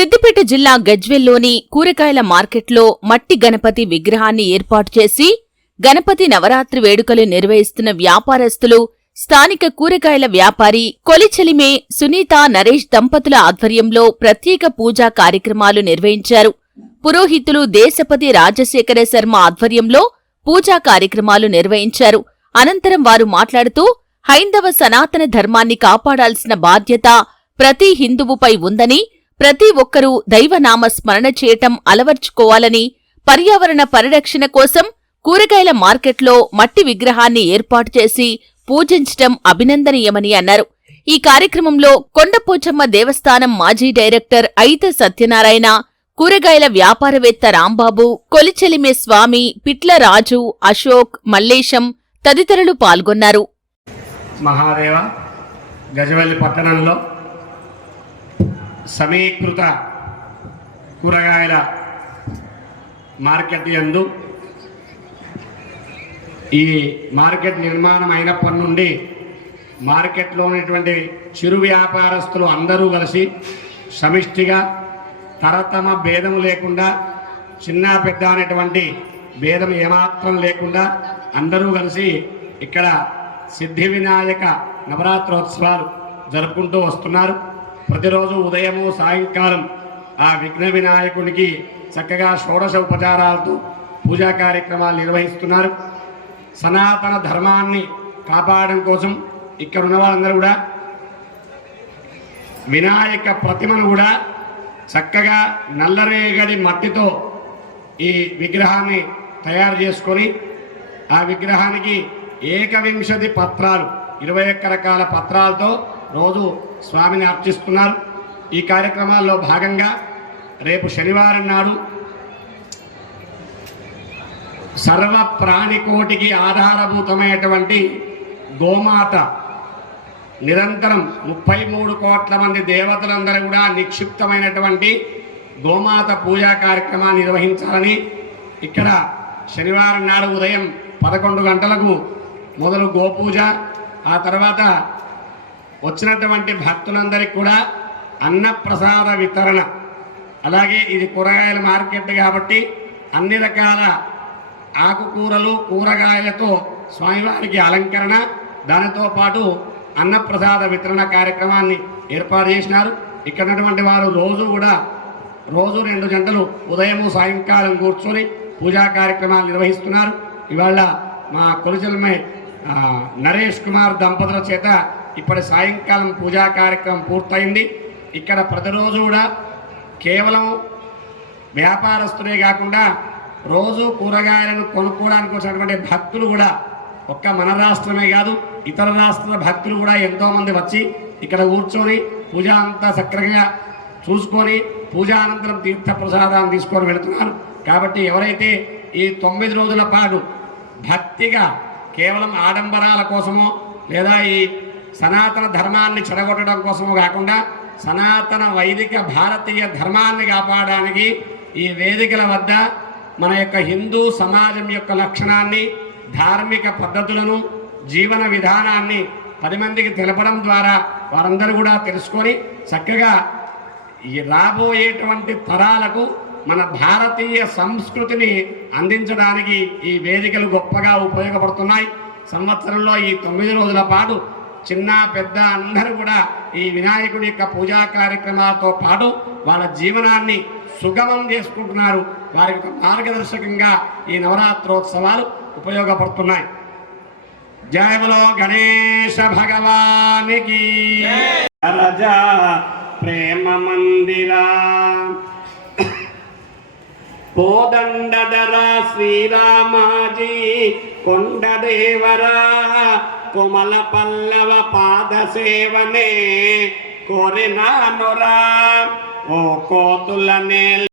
సిద్దిపేట జిల్లా గజ్వెల్లోని కూరగాయల మార్కెట్లో మట్టి గణపతి విగ్రహాన్ని ఏర్పాటు చేసి గణపతి నవరాత్రి వేడుకలు నిర్వహిస్తున్న వ్యాపారస్తులు స్థానిక కూరగాయల వ్యాపారి కొలిచెలిమే సునీత నరేష్ దంపతుల ఆధ్వర్యంలో ప్రత్యేక పూజా కార్యక్రమాలు నిర్వహించారు. పురోహితులు దేశపతి రాజశేఖర శర్మ ఆధ్వర్యంలో పూజా కార్యక్రమాలు నిర్వహించారు. అనంతరం వారు మాట్లాడుతూ హైందవ సనాతన ధర్మాన్ని కాపాడాల్సిన బాధ్యత ప్రతి హిందువుపై ఉందని ప్రతి ఒక్కరూ దైవనామ స్మరణ చేయటం అలవర్చుకోవాలని పర్యావరణ పరిరక్షణ కోసం కూరగాయల మార్కెట్లో మట్టి విగ్రహాన్ని ఏర్పాటు చేసి పూజించటం అభినందనీయమని అన్నారు. ఈ కార్యక్రమంలో కొండపోచమ్మ దేవస్థానం మాజీ డైరెక్టర్ అయిత సత్యనారాయణ కూరగాయల వ్యాపారవేత్త రాంబాబు కొలిచెలిమే స్వామి పిట్ల రాజు అశోక్ మల్లేశం తదితరులు పాల్గొన్నారు. మహాదేవ గజవల్లి పట్టణంలో సమీకృత కూరగాయల మార్కెట్ యందు ఈ మార్కెట్ నిర్మాణం అయినప్పటి నుండి మార్కెట్లో ఉన్నటువంటి చిరు వ్యాపారస్తులు అందరూ కలిసి సమిష్టిగా తరతమ భేదం లేకుండా చిన్న పెద్ద అనేటువంటి భేదం ఏమాత్రం లేకుండా అందరూ కలిసి ఇక్కడ సిద్ధి వినాయక నవరాత్రోత్సవాలు జరుపుకుంటూ వస్తున్నారు. ప్రతిరోజు ఉదయము సాయంకాలం ఆ విఘ్న వినాయకునికి చక్కగా షోడశ ఉపచారాలతో పూజా కార్యక్రమాలు నిర్వహిస్తున్నారు. సనాతన ధర్మాన్ని కాపాడడం కోసం ఇక్కడ ఉన్న వాళ్ళందరూ కూడా వినాయక ప్రతిమను కూడా చక్కగా నల్లరేగడి మట్టితో ఈ విగ్రహాన్ని తయారు చేసుకొని ఆ విగ్రహానికి ఏకవింశతి పత్రాలు ఇరవై ఒక్క రకాల పత్రాలతో రోజు స్వామిని అర్చిస్తున్నారు. ఈ కార్యక్రమాల్లో భాగంగా రేపు శనివారం నాడు సర్వ ప్రాణికోటికి ఆధారభూతమైనటువంటి గోమాత నిరంతరం ముప్పై మూడు కోట్ల మంది దేవతలందరూ కూడా నిక్షిప్తమైనటువంటి గోమాత పూజా కార్యక్రమాన్ని నిర్వహించాలని ఇక్కడ శనివారం నాడు ఉదయం పదకొండు గంటలకు మొదలు గోపూజ ఆ తర్వాత వచ్చినటువంటి భక్తులందరికీ కూడా అన్నప్రసాద వితరణ. అలాగే ఇది కూరగాయల మార్కెట్ కాబట్టి అన్ని రకాల ఆకుకూరలు కూరగాయలతో స్వామివారికి అలంకరణ దానితో పాటు అన్నప్రసాద వితరణ కార్యక్రమాన్ని ఏర్పాటు చేసినారు. ఇక్కడ ఉన్నటువంటి వారు రోజు కూడా రోజు రెండు గంటలు ఉదయము సాయంకాలం కూర్చొని పూజా కార్యక్రమాలు నిర్వహిస్తున్నారు. ఇవాళ మా కొలిచలమే నరేష్ కుమార్ దంపతుల చేత ఇప్పటి సాయంకాలం పూజా కార్యక్రమం పూర్తయింది. ఇక్కడ ప్రతిరోజు కూడా కేవలం వ్యాపారస్తులే కాకుండా రోజు కూరగాయలను కొనుక్కోవడానికి వచ్చినటువంటి భక్తులు కూడా ఒక్క మన రాష్ట్రమే కాదు ఇతర రాష్ట్రాల భక్తులు కూడా ఎంతోమంది వచ్చి ఇక్కడ కూర్చొని పూజ అంతా సక్రమంగా చూసుకొని పూజానంతరం తీర్థ ప్రసాదాన్ని తీసుకొని వెళుతున్నారు. కాబట్టి ఎవరైతే ఈ తొమ్మిది రోజుల పాటు భక్తిగా కేవలం ఆడంబరాల కోసమో లేదా ఈ సనాతన ధర్మాన్ని చెడగొట్టడం కోసము కాకుండా సనాతన వైదిక భారతీయ ధర్మాన్ని కాపాడడానికి ఈ వేదికల వద్ద మన యొక్క హిందూ సమాజం యొక్క లక్షణాన్ని ధార్మిక పద్ధతులను జీవన విధానాన్ని పది మందికి తెలపడం ద్వారా వారందరూ కూడా తెలుసుకొని చక్కగా ఈ రాబోయేటువంటి తరాలకు మన భారతీయ సంస్కృతిని అందించడానికి ఈ వేదికలు గొప్పగా ఉపయోగపడుతున్నాయి. సంవత్సరంలో ఈ తొమ్మిది రోజుల పాటు చిన్న పెద్ద అందరూ కూడా ఈ వినాయకుడి యొక్క పూజా కార్యక్రమాలతో పాటు వాళ్ళ జీవనాన్ని సుగమం చేసుకుంటున్నారు. వారి యొక్క మార్గదర్శకంగా ఈ నవరాత్రోత్సవాలు ఉపయోగపడుతున్నాయి. జయములో గణేష భగవానికి. ప్రేమ మందిరా. కోదండదర శ్రీరామాజీ. కొండదేవరా కొమల పల్లవ పాద సేవనే కోరినానురా. ఓ కోతులనే